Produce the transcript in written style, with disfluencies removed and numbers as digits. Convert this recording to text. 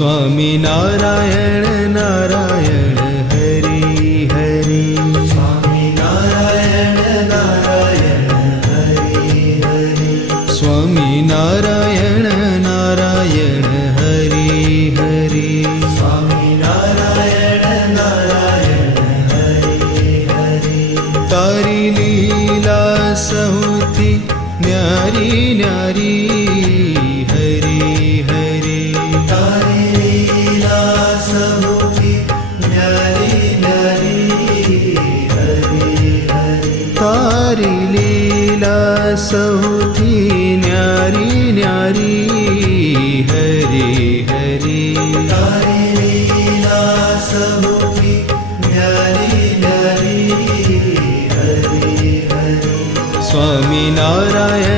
स्वामी नारायण नारायण हरि हरि। स्वामी नारायण नारायण हरि हरि। स्वामी नारायण नारायण हरि हरि। स्वामी नारायण नारायण हरि हरि। तारी लीला सहुती न्यारी न्यारी हरि हरि। तारी लीला सहुती न्यारी न्यारी हरि हरि। तारी लीला सहुती न्यारी न्यारी हरि हरि। तारी लीला सहुती न्यारी न्यारी हरि हरि। स्वामी नारायण